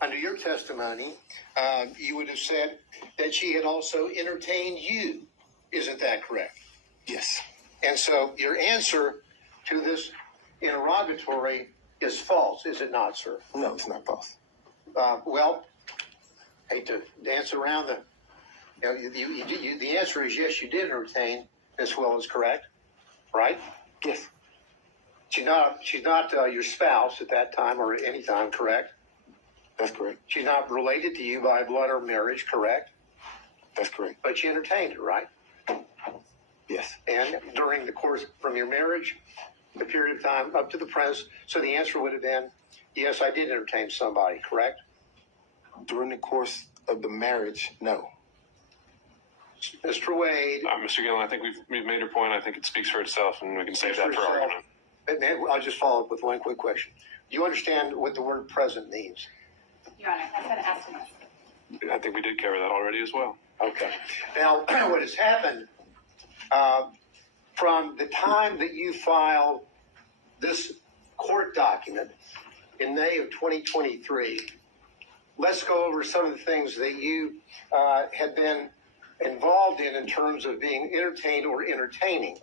under your testimony, you would have said that she had also entertained you. Isn't that correct? Yes. And so your answer to this interrogatory is false, is it not, sir? No, it's not false. Well, hate to dance around the. The answer is yes, you did entertain Miss Willis, correct? Right? Yes. She's not your spouse at that time or any time, correct? That's correct. She's not related to you by blood or marriage, correct? That's correct. But you entertained her, right? Yes. And during the course from your marriage, the period of time up to the present, so the answer would have been, yes, I did entertain somebody, correct? During the course of the marriage, no. Mr. Wade. Mr. Gillen, I think we've made your point. I think it speaks for itself, and we can save that for argument. And I'll just follow up with one quick question. Do you understand what the word present means? Your Honor, I was going to ask him. I think we did cover that already as well. Okay. Now, what has happened from the time that you filed this court document in May of 2023, let's go over some of the things that you had been involved in terms of being entertained or entertaining.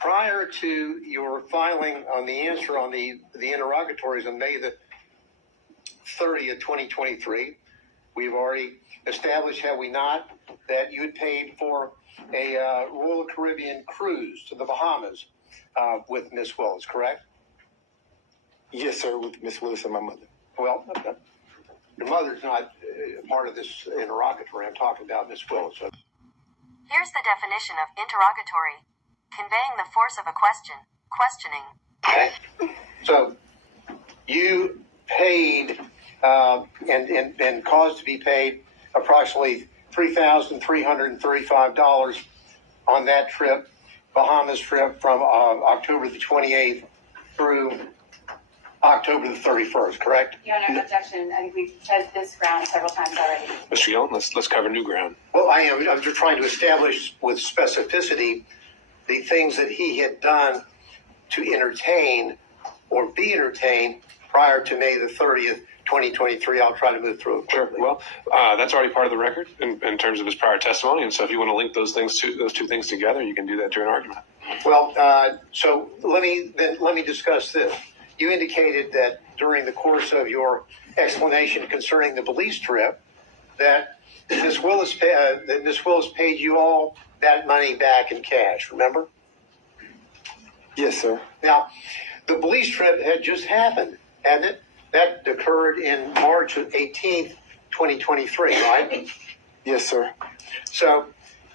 Prior to your filing on the answer on the interrogatories on May the 30th, 2023, we've already established, have we not, that you had paid for a Royal Caribbean cruise to the Bahamas with Miss Willis, correct? Yes, sir, with Miss Willis and my mother. Well, your mother's not part of this interrogatory. I'm talking about Miss Willis. Here's the definition of interrogatory. Conveying the force of a question. Questioning. Okay. So, you paid and caused to be paid approximately $3,335 on that trip, Bahamas trip, from October the 28th through October the 31st, correct? Your Honor, objection. I think we've said this ground several times already. Mr. Gillen, let's cover new ground. Well, I'm just trying to establish with specificity the things that he had done to entertain or be entertained prior to May the 30th, 2023. I'll try to move through it quickly. Sure. Well, that's already part of the record in terms of his prior testimony, and so if you want to link those two things together, you can do that during argument. Well, so let me discuss this. You indicated that during the course of your explanation concerning the Belize trip, that Miss Willis paid you all that money back in cash. Remember? Yes, sir. Now, the Belize trip had just happened, hadn't it? That occurred in March 18th, 2023, right? Yes, sir. So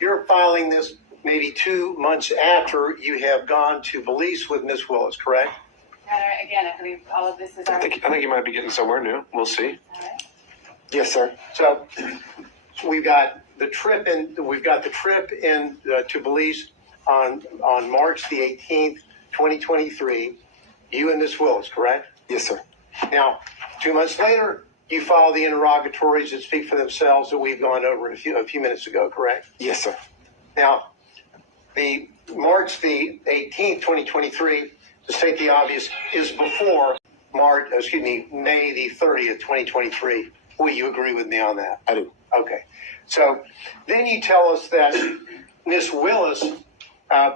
you're filing this maybe 2 months after you have gone to Belize with Miss Willis, correct? Your Honor, again, I believe all of this is I think you might be getting somewhere new. We'll see. All right. Yes, sir. So we've got the trip in to Belize on March the 18th, 2023. You and Miss Willis, correct? Yes, sir. Now, 2 months later, you file the interrogatories that speak for themselves that we've gone over a few minutes ago, correct? Yes, sir. Now, the March the 18th, 2023, to state the obvious, is before May the 30th, 2023. Will you agree with me on that? I do. Okay. So then you tell us that Miss Willis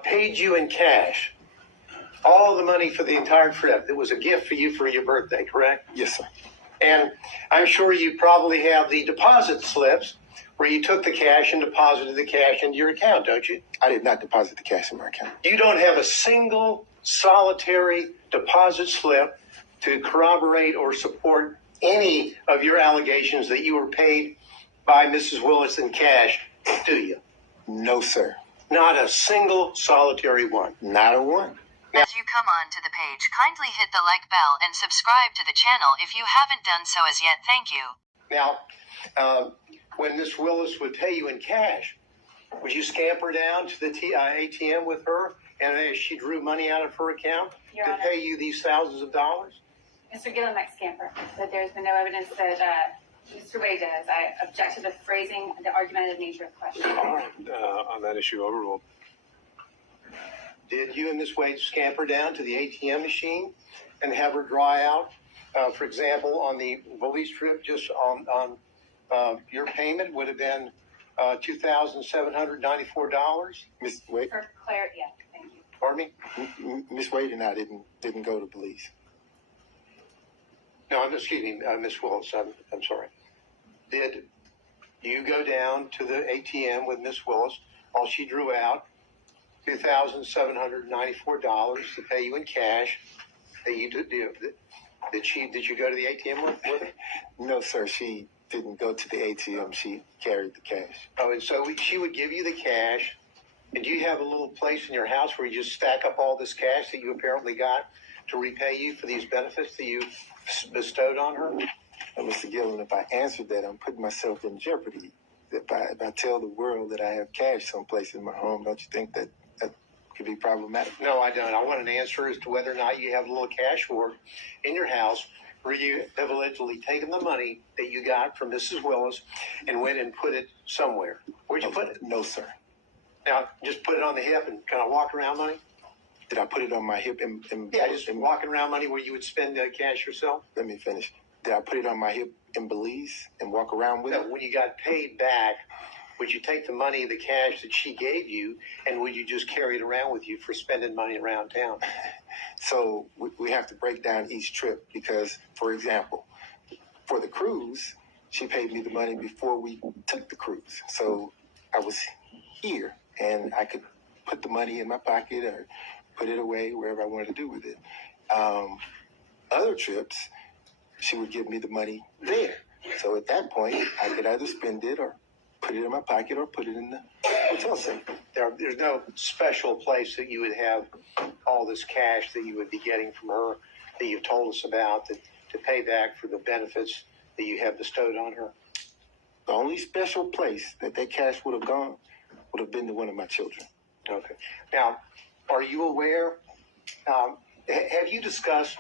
paid you in cash all the money for the entire trip. It was a gift for you for your birthday, correct? Yes, sir. And I'm sure you probably have the deposit slips where you took the cash and deposited the cash into your account, don't you? I did not deposit the cash in my account. You don't have a single solitary deposit slip to corroborate or support any of your allegations that you were paid by Mrs. Willis in cash, do you? No, sir. Not a single solitary one. Not a one. As you come on to the page, kindly hit the like bell and subscribe to the channel if you haven't done so as yet. Thank you. Now, when Miss Willis would pay you in cash, would you scamper down to the ATM with her and she drew money out of her account Your to Honor. pay you these thousands of dollars? Mr. Gillen might scamper, that there's been no evidence that Mr. Wade does. I object to the phrasing, the argumentative nature of the question. All right. On that issue, overruled. Did you and Miss Wade scamper down to the ATM machine and have her draw out For example, on the Willis trip, just on your payment would have been $2,794. Miss Wade, For clarity, yeah, thank you. Pardon me? Miss Wade and I didn't go to Belize. No, excuse me, Miss Willis. I'm sorry. Did you go down to the ATM with Miss Willis? All she drew out $2,794 to pay you in cash. That you did. Did you go to the ATM with her? No, sir. She didn't go to the ATM. She carried the cash. Oh, and so she would give you the cash. And do you have a little place in your house where you just stack up all this cash that you apparently got to repay you for these benefits that you bestowed on her? And Mr. Gillen, if I answered that, I'm putting myself in jeopardy. If I tell the world that I have cash someplace in my home, don't you think that could be problematic? No, I don't. I want an answer as to whether or not you have a little cash hoard in your house where you have allegedly taken the money that you got from Mrs. Willis and went and put it somewhere. Where'd you put it? No, sir. Now, just put it on the hip and kind of walk around money? Did I put it on my hip? Yeah, just walking around money where you would spend cash yourself? Let me finish. Did I put it on my hip in Belize and walk around with No, it? when you got paid back, would you take the money, the cash that she gave you, and would you just carry it around with you for spending money around town? So we have to break down each trip because, for example, for the cruise, she paid me the money before we took the cruise. So I was here and I could put the money in my pocket or put it away wherever I wanted to do with it. Other trips, she would give me the money there. So at that point, I could either spend it or put it in my pocket or put it in the hotel safe. There's no special place that you would have all this cash that you would be getting from her that you've told us about to pay back for the benefits that you have bestowed on her. The only special place that cash would have gone would have been to one of my children. Okay. Now, are you aware, have you discussed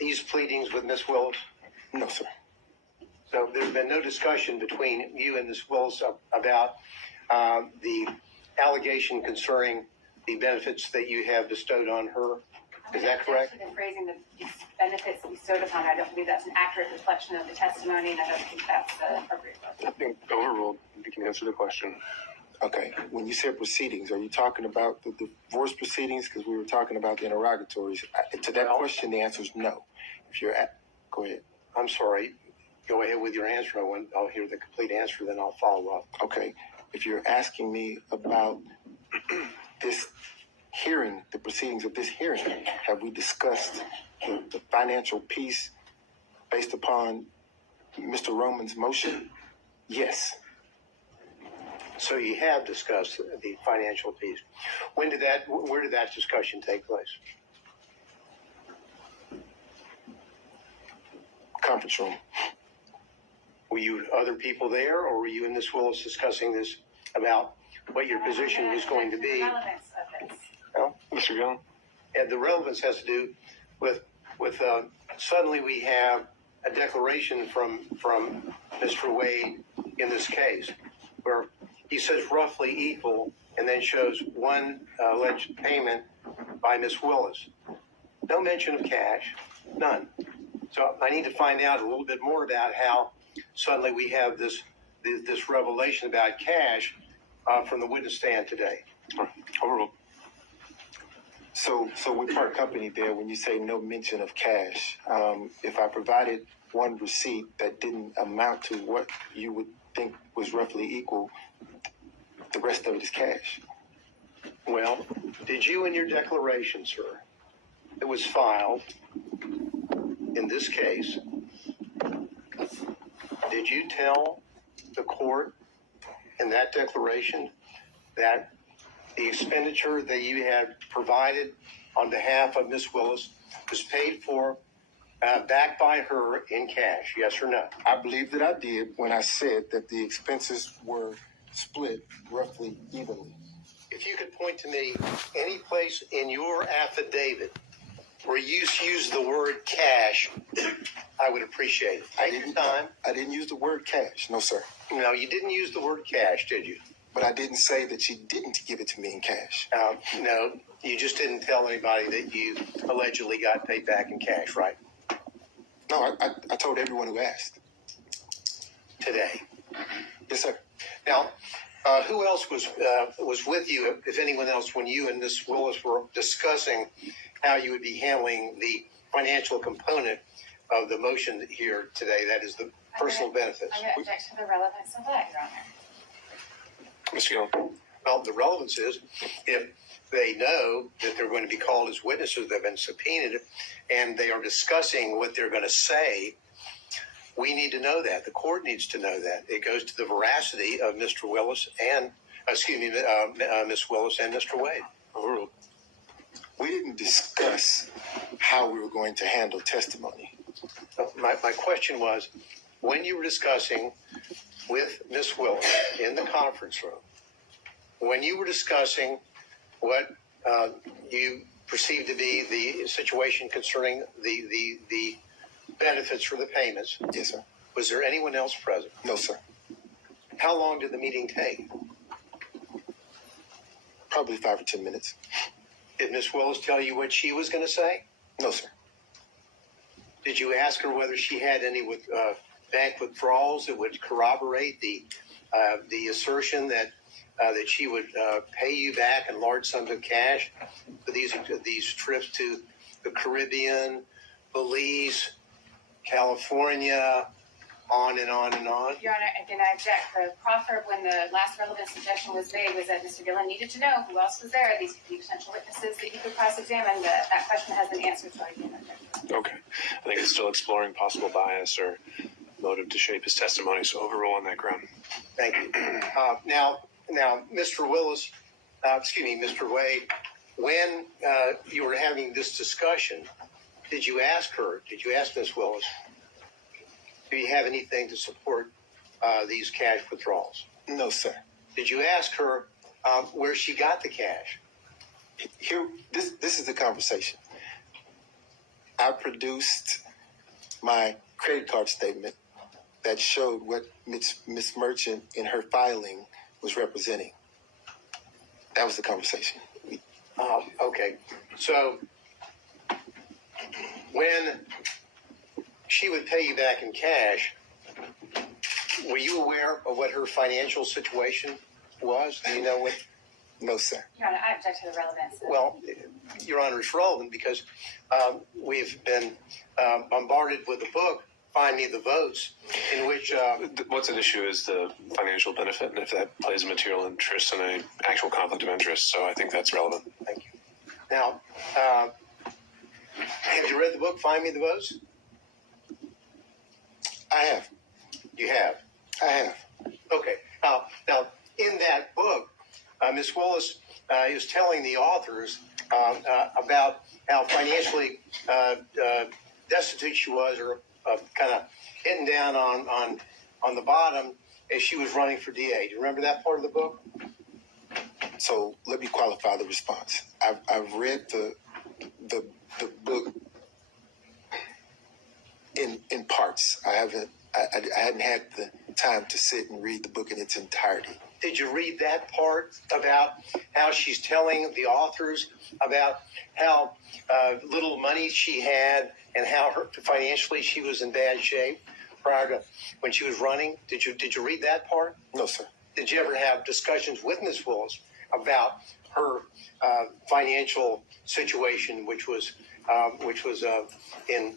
these pleadings with Miss Willis? No, sir. So there's been no discussion between you and Ms. Willis about the allegation concerning the benefits that you have bestowed on her. Is that correct? The phrasing, the benefits bestowed upon her, I don't believe that's an accurate reflection of the testimony, and I don't think that's the appropriate one. I think overruled. You can answer the question. Okay. When you said proceedings, are you talking about the divorce proceedings? Because we were talking about the interrogatories. To that question, the answer is no. If you're go ahead. I'm sorry. Go ahead with your answer. I'll hear the complete answer, then I'll follow up. Okay. If you're asking me about this hearing, the proceedings of this hearing, have we discussed the financial piece based upon Mr. Roman's motion? Yes. So you have discussed the financial piece. Where did that discussion take place? Conference room. Were you other people there, or were you and Ms. Willis discussing this about what your position was going to be? The relevance of this. Well, Mr. Gillen? and the relevance has to do with suddenly we have a declaration from Mr. Wade in this case where he says roughly equal and then shows one alleged payment by Ms. Willis. No mention of cash, none. So I need to find out a little bit more about how suddenly we have this revelation about cash from the witness stand today. Overruled. So we part company there when you say no mention of cash. If I provided one receipt that didn't amount to what you would think was roughly equal, the rest of it is cash. Well, did you in your declaration, sir, that was filed in this case, did you tell the court in that declaration that the expenditure that you had provided on behalf of Ms. Willis was paid for back by her in cash, yes or no? I believe that I did when I said that the expenses were split roughly evenly. If you could point to me any place in your affidavit where you use the word cash, I would appreciate it. Take your time. I didn't use the word cash. No, sir. No, you didn't use the word cash, did you? But I didn't say that she didn't give it to me in cash. No, you just didn't tell anybody that you allegedly got paid back in cash, right? No, I told everyone who asked. today? Yes, sir. Now, who else was with you, if anyone else, when you and Ms. Willis were discussing how you would be handling the financial component of the motion here today, that is the personal benefits? I'm going to object to the relevance of that, Your Honor. Mr. Gillum. Well, the relevance is if they know that they're going to be called as witnesses, they've been subpoenaed, and they are discussing what they're going to say, we need to know that. The court needs to know that. It goes to the veracity of Mr. Willis and, Ms. Willis and Mr. Wade. Overruled. We didn't discuss how we were going to handle testimony. My question was, when you were discussing with Ms. Willis in the conference room, when you were discussing what you perceived to be the situation concerning the benefits for the payments, Yes, sir. was there anyone else present? No, sir. How long did the meeting take? Probably 5 or 10 minutes. Did Ms. Willis tell you what she was going to say? No, sir. Did you ask her whether she had any bank withdrawals that would corroborate the assertion that she would pay you back in large sums of cash for these trips to the Caribbean, Belize, California, on and on and on? Your Honor, again, I object. The proffer, when the last relevant suggestion was made, was that Mr. Gillum needed to know who else was there. These could be potential witnesses that he could cross-examine. That question has been answered, so I can't object. Okay. I think it's still exploring possible bias or motive to shape his testimony, so overrule on that ground. Thank you. Now, Mr. Willis, Mr. Wade, when you were having this discussion, did you ask Ms. Willis, do you have anything to support these cash withdrawals? No, sir. Did you ask her where she got the cash? Here, this is the conversation. I produced my credit card statement that showed what Miss Merchant in her filing was representing. That was the conversation. Okay. So when she would pay you back in cash, were you aware of what her financial situation was? Do you know what? No, sir. Your Honor, I object to the relevance. Well, Your Honor, it's relevant because we've been bombarded with a book, Find Me the Votes, in which... What's at issue is the financial benefit, and if that plays a material interest in an actual conflict of interest, so I think that's relevant. Thank you. Now, have you read the book, Find Me the Votes? I have. You have? I have. Okay. Now, in that book, Ms. Willis is telling the authors about how financially destitute she was, or kind of hitting down on the bottom as she was running for DA. Do you remember that part of the book? So let me qualify the response. I've read the book in parts. I hadn't had the time to sit and read the book in its entirety. Did you read that part about how she's telling the authors about how little money she had and how financially she was in bad shape prior to when she was running? Did you read that part? No, sir. Did you ever have discussions with Ms. Willis about her financial situation, which was in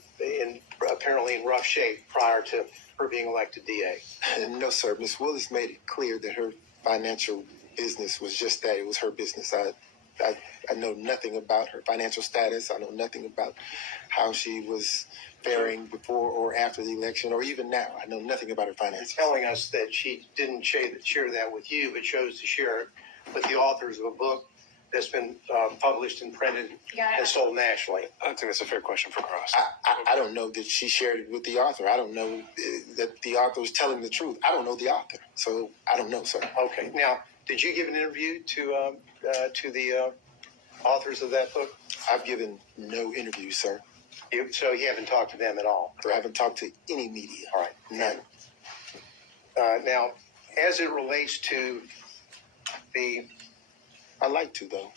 apparently in rough shape prior to her being elected DA? No, sir. Ms. Willis made it clear that her financial business was just that. It was her business. I know nothing about her financial status. I know nothing about how she was faring before or after the election, or even now. I know nothing about her finances. You're telling us that she didn't share that with you, but chose to share it with the authors of a book that's been published and printed and sold nationally. I think that's a fair question for Cross. I don't know that she shared it with the author. I don't know that the author was telling the truth. I don't know the author, so I don't know, sir. Okay. Now, did you give an interview to the authors of that book? I've given no interviews, sir. So you haven't talked to them at all? I haven't talked to any media. All right. None. Now, as it relates to the... I'd like to, though.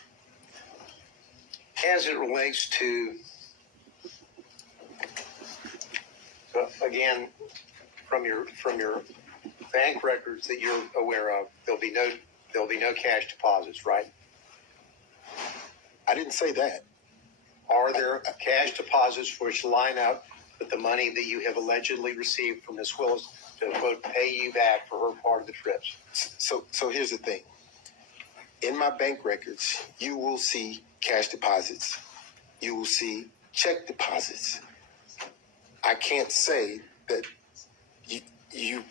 As it relates to again, from your bank records that you're aware of, there'll be no cash deposits, right? I didn't say that. Are there cash deposits which line up with the money that you have allegedly received from Ms. Willis to, quote, pay you back for her part of the trips? So here's the thing. In my bank records, you will see cash deposits. You will see check deposits. I can't say that you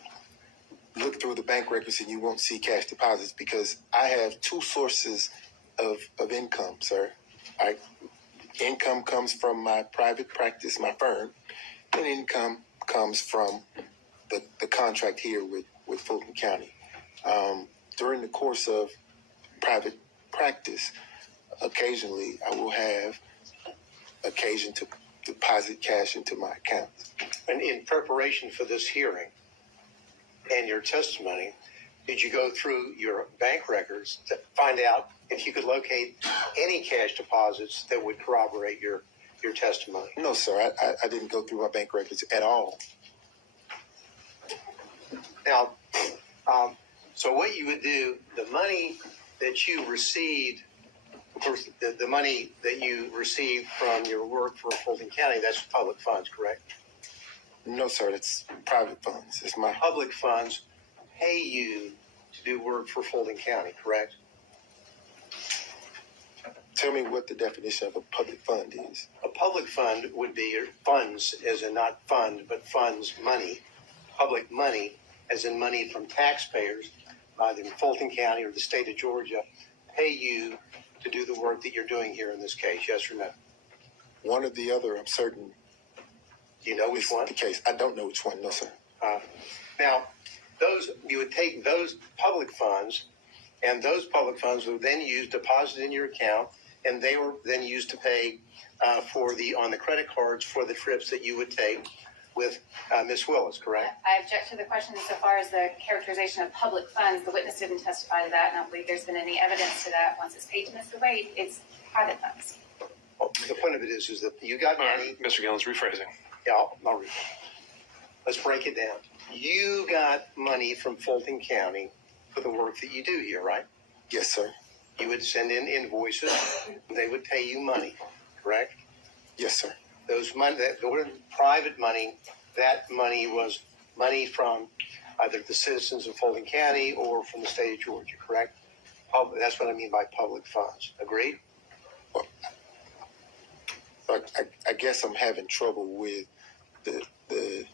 look through the bank records and you won't see cash deposits because I have two sources of income, sir. Income comes from my private practice, my firm, and income comes from the contract here with Fulton County. During the course of private practice, occasionally I will have occasion to deposit cash into my account. And in preparation for this hearing and your testimony, did you go through your bank records to find out if you could locate any cash deposits that would corroborate your testimony? No, sir. I didn't go through my bank records at all. Now, so what you would do, the money that you received, of course, the money that you received from your work for Fulton County, that's public funds, correct? No, sir. It's private funds. It's my Public funds pay you to do work for Fulton County, correct? Tell me what the definition of a public fund is. A public fund would be your funds, as in not fund, but funds, money. Public money, as in money from taxpayers, either in Fulton County or the state of Georgia, pay you to do the work that you're doing here in this case, yes or no? One or the other, I'm certain. Do you know which one? The case. I don't know which one. No, sir. Now, you would take those public funds, and those public funds were then used, deposited in your account, and they were then used to pay on the credit cards for the trips that you would take with Ms. Willis, correct? I object to the question insofar as the characterization of public funds. The witness didn't testify to that, and I don't believe there's been any evidence to that. Once it's paid to Mr. Wade, it's private funds. Well, the point of it is that you got All money. right, Mr. Gillen's rephrasing. Yeah, I'll read it. Let's break it down. You got money from Fulton County for the work that you do here, right? Yes, sir. You would send in invoices. They would pay you money, correct? Yes, sir. Those money, that private money, that money was money from either the citizens of Fulton County or from the state of Georgia, correct? That's what I mean by public funds. Agreed? Well, I guess I'm having trouble with the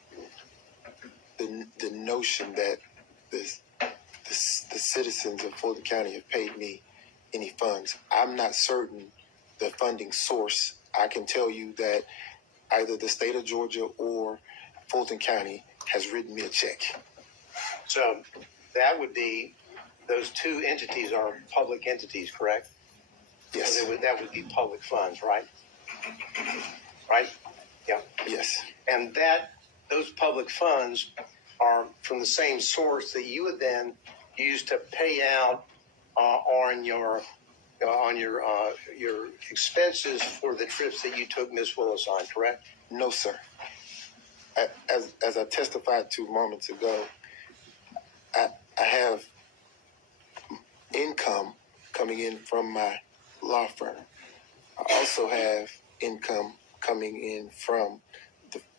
notion that the citizens of Fulton County have paid me any funds. I'm not certain the funding source. I can tell you that either the state of Georgia or Fulton County has written me a check. So that would be, those two entities are public entities, correct? Yes. So that would be public funds, right? Right? Yeah. Yes. And those public funds are from the same source that you would then use to pay out on your expenses for the trips that you took Ms. Willis on, correct? No, sir. As I testified to moments ago, I have income coming in from my law firm. I also have income coming in from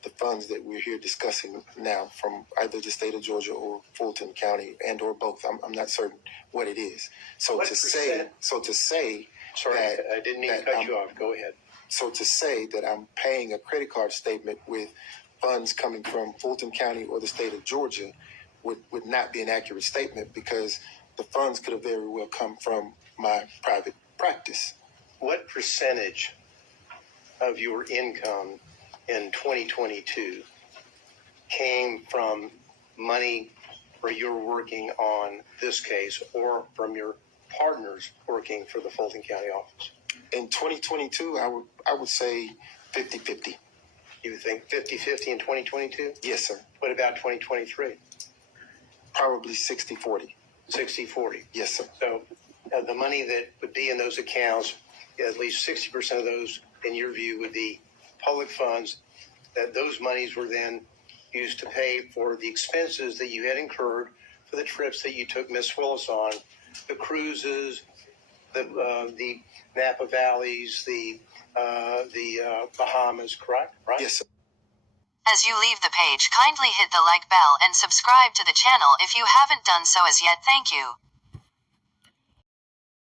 the funds that we're here discussing now from either the state of Georgia or Fulton County and or both. I'm not certain what it is. So to say, Sorry, that, I didn't mean to cut you off. Go ahead. So to say that I'm paying a credit card statement with funds coming from Fulton County or the state of Georgia would not be an accurate statement because the funds could have very well come from my private practice. What percentage of your income in 2022 came from money where you're working on this case or from your partners working for the Fulton County office? In 2022, I would say 50-50. You would think 50-50 in 2022? Yes, sir. What about 2023? Probably 60-40. 60-40. Yes, sir. So the money that would be in those accounts, at least 60% of those, in your view, would be public funds, that those monies were then used to pay for the expenses that you had incurred for the trips that you took Miss Willis on, the cruises, the Napa Valleys, the Bahamas, correct? Right? Yes, sir. As you leave the page, kindly hit the like bell and subscribe to the channel if you haven't done so as yet. Thank you.